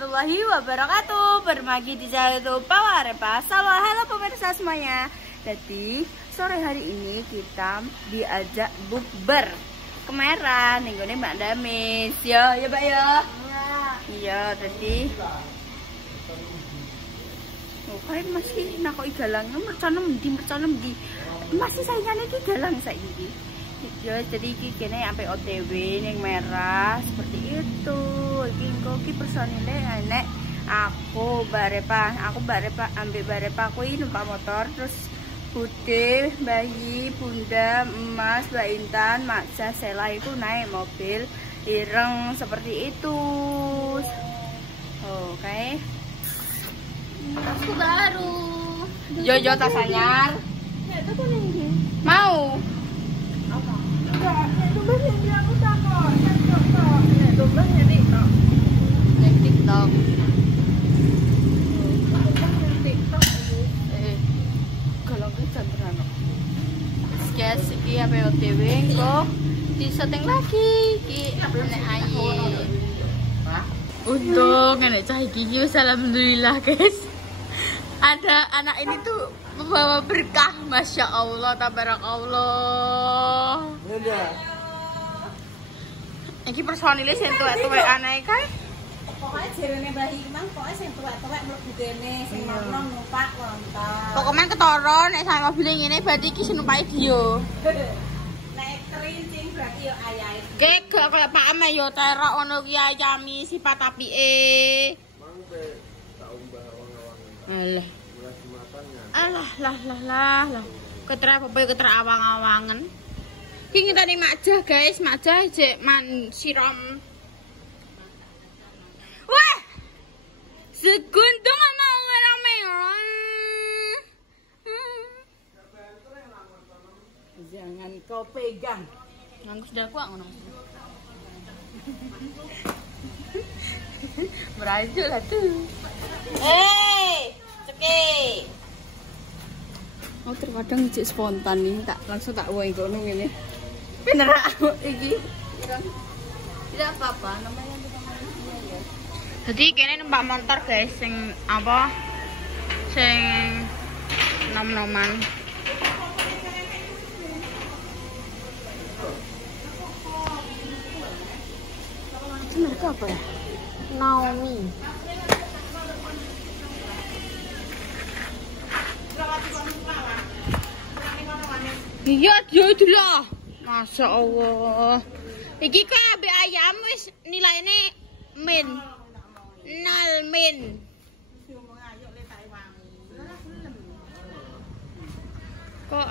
warahmatullahi wabarakatuh. Bermagi di channel YouTube Pawarepa. Halo pemirsa semuanya. Jadi sore hari ini kita diajak bukber Kemeran nih gue Mbak Damis. Ya Mbak ya. Iya tadi. Oh kayak masih nak kok galang mercana di masih saingannya ki galang saiki. Ya jadi iki kene sampai OTW ning merah seperti itu. Iki personile nek aku Barepa ambil Barepa kuwi numpak motor terus Bude, Bayi, Bunda, Emas, Mbak Intan, Maksa, Sela itu naik mobil ireng seperti itu. Oke. Aku baru. Jojo tas anyar. Mau? TikTok. Kalau kita berano. Guys, iki apa OTW kok disetting lagi iki nek ayi. Untung nek cah iki alhamdulillah guys. Ada anak ini tuh membawa berkah, masya Allah, tabarakallah. Iki personilnya sing tuwek-tuwek aneh kae. Pokoknya jerene bayi mang pokoknya sing tuwek-tuwek mlebu dene, sing nom numpak wonten. Pokoknya ketara nek sampe mobil ngene berarti iki sing numpake dia. Nek kerincing berarti yo ayahe. Gek kaya Pak Ame yo terok ngono ki ayami sifat apike. Alah. Ketra apa ketra awang-awangan. Ki ngenteni Makjah guys, Makjah jek man siram. Wah! Seguntung mau rame. Jangan kau pegang. Nganggo sudah kuat ngono. Berajuk lah tuh. Ceki. Oh terkadang cek spontan nih, langsung tak wae ngono ngene. Bener aku iki. Tidak apa-apa, namanya juga manusia ya. Jadi kene numpak motor guys, sing apa? Sing nom-noman. Bener apa ya? Naomi. Iya, itu loh. Masya Allah. Iki kayak ambek ayam wis nilainya min. 0 min. Kok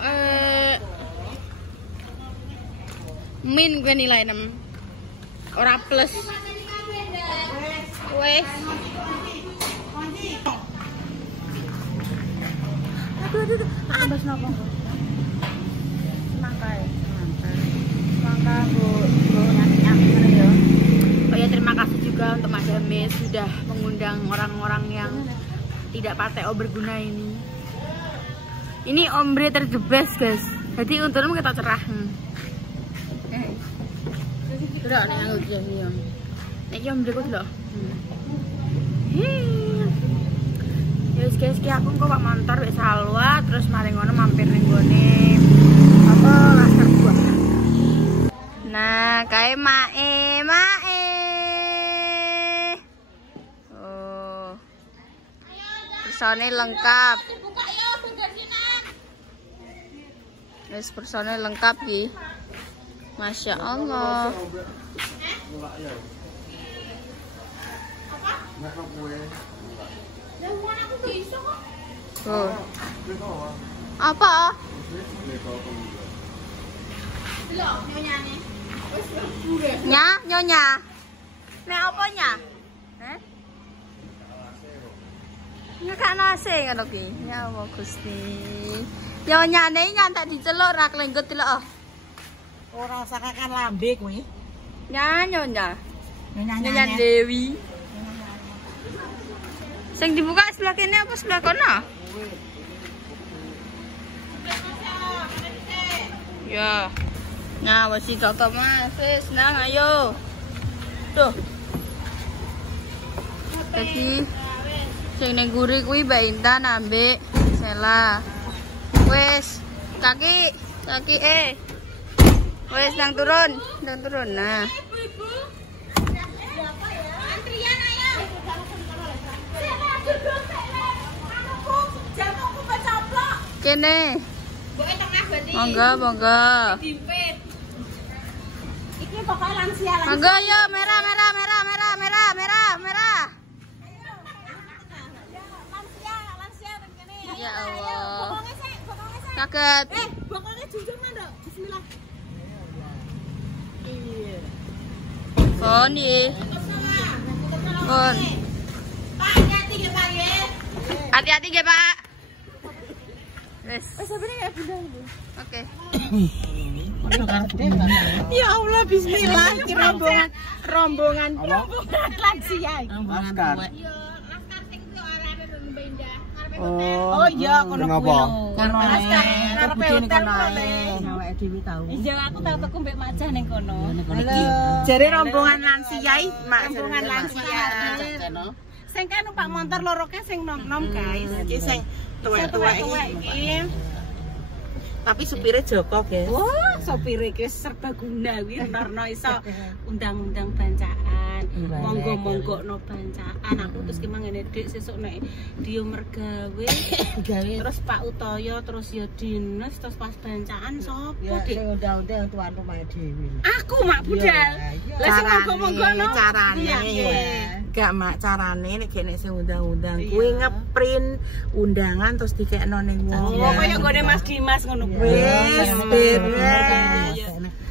min gue nilai 6. Ora plus. Wes. Aduh. Ambas napa? Semangka Bu nyanyi ya. Oh ya terima kasih juga untuk Mas Damis sudah mengundang orang-orang yang tidak pakai berguna ini. Ini ombre terjebes guys. Jadi untuknya kita cerah. Tidak nek yang ujian iki. Nek ombre ku lho. Yes guys, ki aku kok pak motor wis Salwa terus mari ngono mampir ning gone apa Laskar Buah. Nah, kae mae. Oh. Personil lengkap. Wis personil lengkap ki. Masya Allah. Oh. Apa? Nyonya. Nek apa nya? Nyekak nase ngono ki. Ya Allah Gusti. Nyonyane nyantek diceluk ra klenggut lho. Ora sakakan lambe kuwi. Nyonya. Nyonya Dewi. Sing dibuka sebelah kene apa sebelah kono? Ya. Nah, wis toto Mas. Wis nang ayo. Tuh. Jadi sing ning guri kuwi Mbak Intan ambek Sela. Wes, kaki wes nang turun. Nah. Antrian ayo. Jamuku kecoplok. Kene. Mbok tengah berarti. Monggo. Dimpit. Iki pokoknya lansia. Monggo yo merah. Lansia kene. Ya Allah. Bokongnya sik. Kaget. Bokongnya jujur mandok. Bismillah. Pon iki. Pon. Pak, hati-hati ya, Pak ya. Hati-hati nggih, Pak. Wes. Sebenarnya ya Bunda. Oke. Ya Allah, bismillah. Iki rombongan lansia iki. Laskar. Oh iya, kono kuwi. Kono Laskar. ngarepe hotel kono. Awake dhewe tau. Iya, aku tau tuku mbek Macah ning kono. Halo. Jare rombongan lansia iki, rombongan lansia. Sing kan numpak motor loro ke sing nom-nom, guys. Iki sing tuwek-tuwek iki. Tapi supire Joko, guys. Wah, supire iki serbaguna kuwi entarno iso undang-undang bancaan. Monggo-monggo no bancaan. Aku terus ki mangene Dik sesuk nek dia mergawe gawe terus Pak Utoyo terus ya dinas terus pas bancaan sapa Dik? Sing undang-undang tuan rumah dhewe. Aku mak budal. Lah sing monggo-monggo no carane. Gak mak carane nek gene sing undang-undang kuwi ngeprint undangan terus dikekno ning wong. Oh, kaya nggone Mas Dimas ngono kuwi. Wis beres.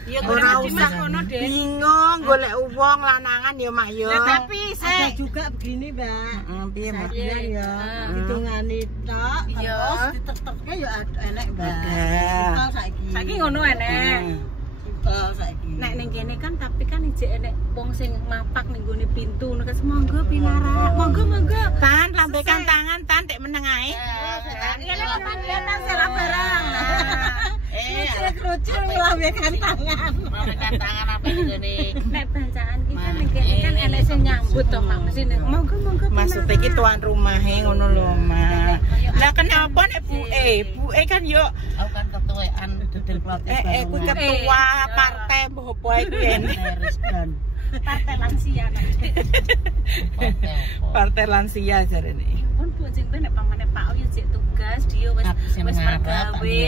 Ya Ora ora Dimas usah ngono, Dik. bingung golek wong lanangan ya mak yo. Tapi ada juga begini, Mbak. Piye, Mbak? Ya. Hitungane tok. Iya. Terus ditetekke ya enek, Mbak. Saiki ngono enek. Nek ning kene kan tapi kan ijek enek wong sing mapak ning gone pintu ngono kan monggo pinara. Monggo. Tan lambaikan tangan tan tek meneng ae. Ngene kan salah barang. Krucil lambaikan tangan. Lambaikan tangan apa ngene. Nek bancaan iki kan ning kene kan enek sing nyambut to mak mesine. Monggo. Maksudnya iki tuan rumahe ngono lho, Mak. Lah kenapa nek buke kan yo Aku kan ketuaan dudel protes. kuwi ketua partai apa iki Partai lansia kan. Partai lansia jarene. Pun Bu Jeng nek pamane Pak Oyo jek tugas dia wis mergawe.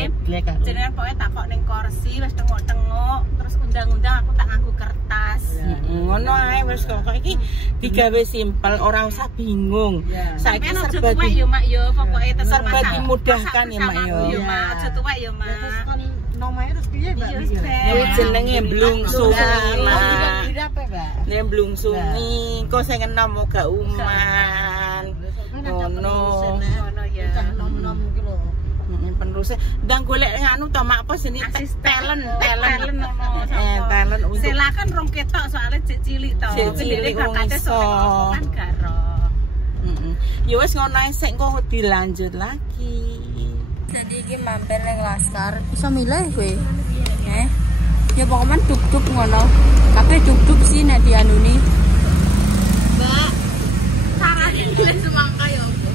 Jenengan pokoke tak kok ning kursi wis tengok-tengok terus undang-undang aku tak nganggo kertas. Ngono ae wis kok iki digawe simpel ora usah bingung. Saiki serba tuwek yo Mak yo pokoke tetep serba dimudahkan ya Mak yo. Yo Mak, aja tuwek yo Mak. Terus kon nomere terus piye Mbak? Yo Jenenge Blungsungi. Mbak. Nek Blungsungi kok sing enom muga uman. Ngono. Ngono ya. Nom-nom iki lho. Penerusnya ndang golek nganu to mak apa jenenge talent. Talent untuk Silakan rong ketok soalnya cek cilik to. Cek cilik wong iso. Kan garo. Ya wis ngono ae sik kok dilanjut lagi. Jadi iki mampir ning Laskar, iso milih kowe. Ya pokoknya duk-duk ngono. Kabeh duk-duk sih nek dianuni. Mbak, carane milih semangka ya apa?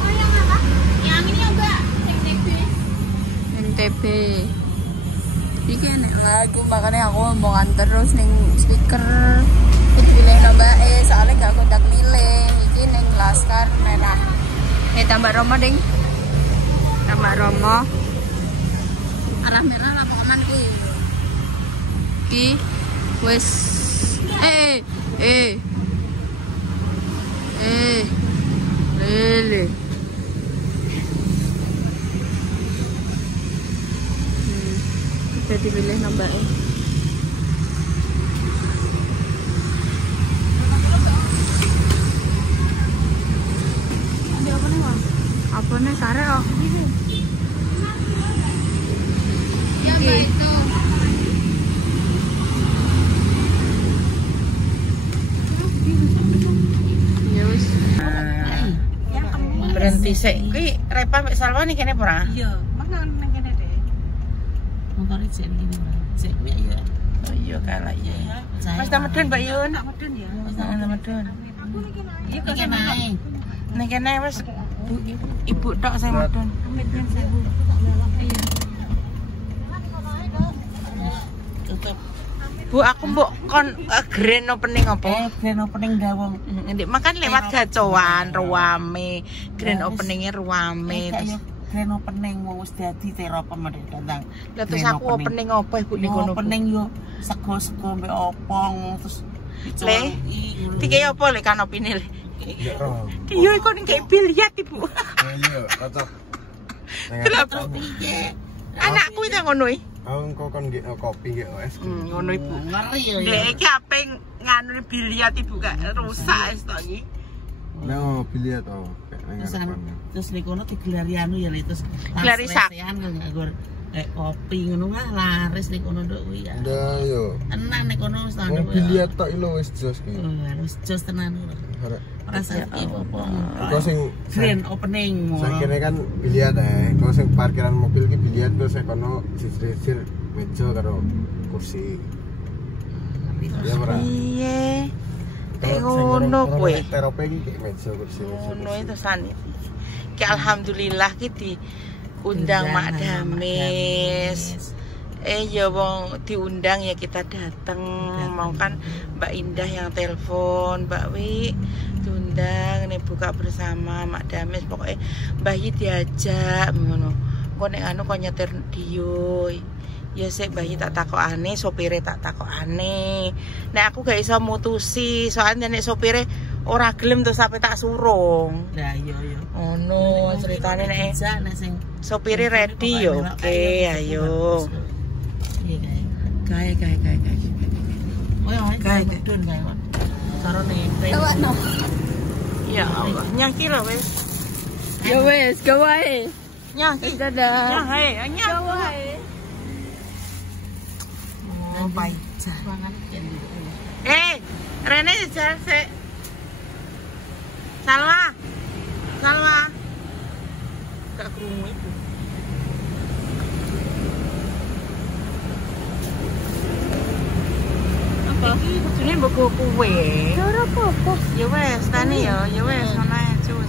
Oh yang apa? Yang ini ya Mbak, NTB. Iki enak lagu makanya aku mau nganter terus ning speaker. Pilih Mbak soalnya gak kontak milih. Iki ning Laskar merah. Tambah Romo ding. Tambah Romo. Arah merah lah aman kuwi. Iki wis lele. Udah dipilih nombaknya. Apa nih sare oh? Ya Mbak itu. Ya wis. Berhenti sik. Kuwi Repa mek Salwa nih kene ora? Iya, mana nang kene deh. Motor iki ngene sik ya. Oh iya kalah ya. Mas ta medun Mbak Yun. Tak medun ya. Mas ta medun. Iya kok naik. Nek kene wis ibu tok sing medun. Amit yen sewu. Iya. Tutup. Bu, aku mbok kon grand opening apa? Grand opening gawong. Ndik makan lewat gacoan ruame. Grand openingnya ruame. Grand opening wong wis dadi teropem datang. Lah terus aku opening apa iku niku? Opening yo sego-sego mbek opong terus Le. Dikek apa le kanopine le? Iya iku ning kayak biliar Ibu. Iya, cocok. Kenapa? Anakku itu ngono iki. Kok kon nggih kopi nggih es. Ngono Ibu. Ngeri ya. Dek iki ape nganu biliar Ibu gak rusak es to iki. No, biliar to. Terus nek kono digelari anu ya terus Gelari sak. Kopi ngono lah laris nek kono nduk kuwi ya. Ndak yo. Enak nek kono wis Wong biliar tok lho wis jos ki. Wis jos tenan lho. Ora sakit apa. Kok sing grand opening ngono. Sakjane kan biliar kok sing parkiran mobil ki biliar terus kono sisir meja karo kursi. Ya ora. Iya. Ngono kowe. Terope iki kayak meja kursi. Ngono itu sani. Ki alhamdulillah ki diundang Mak Damis. Ya wong diundang ya kita datang. Mau kan Mbak Indah yang telepon, Mbak Wi diundang nih buka bersama Mak Damis. Pokoknya Mbak Yi diajak ngono. Kok nek anu kok nyetir dio. Ya sik Mbak Yi tak takokane, sopire tak takokane. Nek aku gak iso mutusi, soalnya nek sopire ora gelem terus sampe tak surung. Lah iya iya. Ono ceritane nek sing sopire ready yo. Oke, ayo. Iya kae. Kae medun kae. Carane Tawakno. Ya Allah, nyaki lho wis. Ya wes, gawae. Nyaki. Dadah. Nyaki, nyaki. Gawae. Oh, baik. banget Rene jalan sih. Salwa. Gak kerungu itu. Apa? Ini buku kue. Cara apa? Ya wes, tani ya wes, mana cus.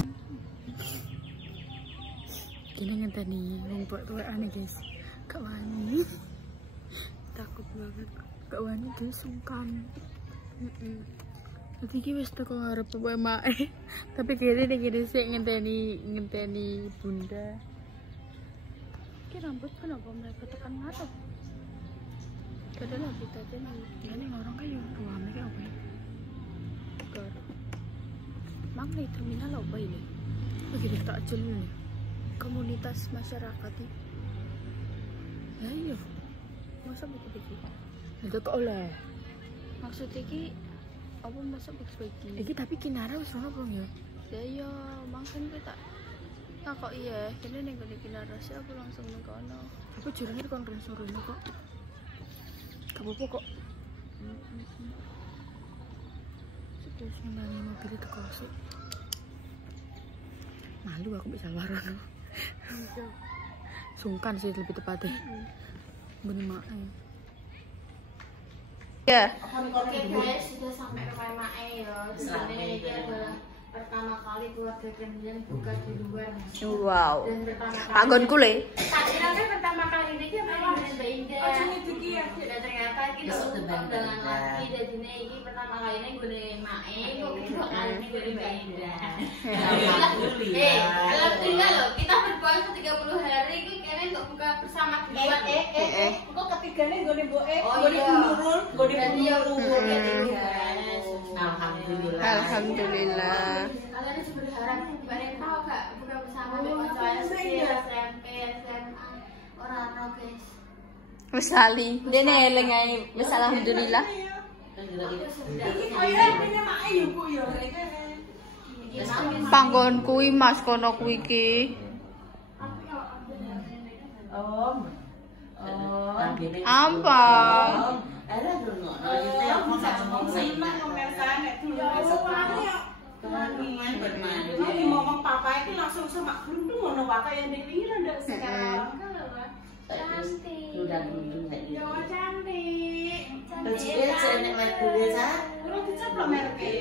Kini ngenteni ngumpul tuweane guys. Gak wani. Takut banget. Gak wani dia sungkan. Nanti ki wis teko ngarep pokoke mae. Tapi kene gini sih ngenteni bunda. Ki rambut kenapa mereka tekan ngarep? Padahal kita aja nih orang kayak ruame kayak apa ya? Mang nih terminal apa ini? Begini tak jelas komunitas masyarakat ini. Ya iya. Masa begitu? Itu kok oleh. Maksudnya ki apa masa begitu? Iki tapi kinara wis ono belum ya? Ya iya, mangken kita kok iya, kene ning gone kinara sih aku langsung nang kono. Aku jurune kon rene kok. Apa kok? Terus ngenani mobil itu kosong. Malu aku bisa waran. Sungkan sih lebih tepatnya. Bener mae. Ya. Oke guys, sudah sampai rumah mae ya. Ini adalah pertama kali keluarga kalian buka di luar. Wow. Dan pertama kali. Panggonku le. Tadi pertama kali ini kan memang Mbak Indah. Oh, ini ya. Ternyata kita untuk dengan lagi jadi ini pertama kali ini gue mae, kok kedua kali ini gue Mbak Indah. Alhamdulillah loh, kita berpuasa 30 hari ini kayaknya untuk buka bersama di luar. kok ketiganya gue boe Gue diurul ketiga. Alhamdulillah. Kalian itu berharap banyak tahu gak buka bersama SMP, SMA, orang-orang guys. Wis lali. Dene eling ae wis alhamdulillah. Panggon kuwi Mas kono kuwi iki. Ampang. ngomong papa itu langsung semak gelundung ngono wae yang dipikir ndak sekarang. Cantik. Udah gelundung kayak gitu. Cantik. Terus dia cenek lek dulu ya. Kulo diceplok merke.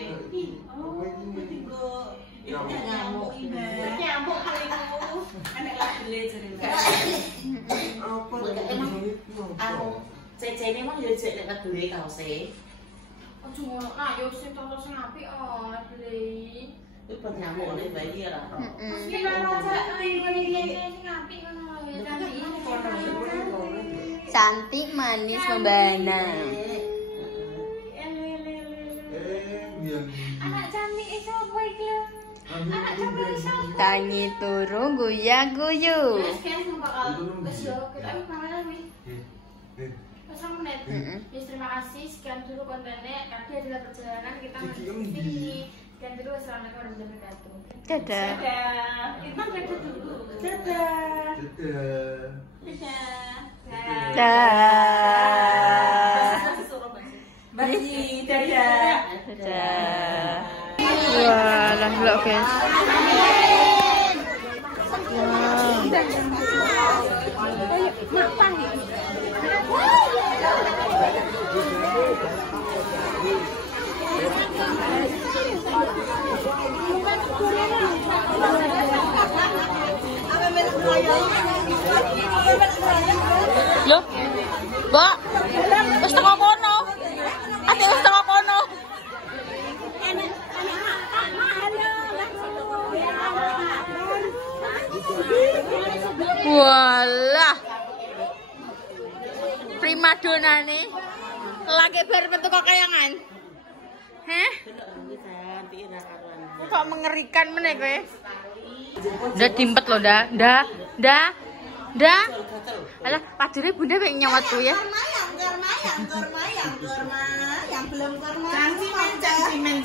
Cecene mah yo jek nek kedure kaose. Ojo ngono lah, yo sing tonton sing apik Beli. Wis buat nyamuk nek bayi ora. Mesti karo cek ngene sing apik ngono ya Cantik manis membana. Anak cantik itu apa iki lho? Anak cantik iso. Tangi turu guya-guyu. Sekian bakal wis yo kita panganan nih. 1 menit. Terima kasih, sekian dulu kontennya. Tadi adalah perjalanan kita menuju sini. Sekian dulu, wassalamualaikum warahmatullahi wabarakatuh. Dadah. Dadah. Kita dadah dulu. Dadah. Dadah. Dadah. Bye. Dadah. Dadah. Wah, lah vlog guys. Loh, Mbak, wis teko kono. Ate wis teko kono. Walah. Primadona nih. Lagi bar metu kok kayangan. Heh? Kok mengerikan meneh kowe? Udah dimpet loh, dah. Alah, padure Bunda pengen nyawatku ya. Yang belum korma. Cangcimen.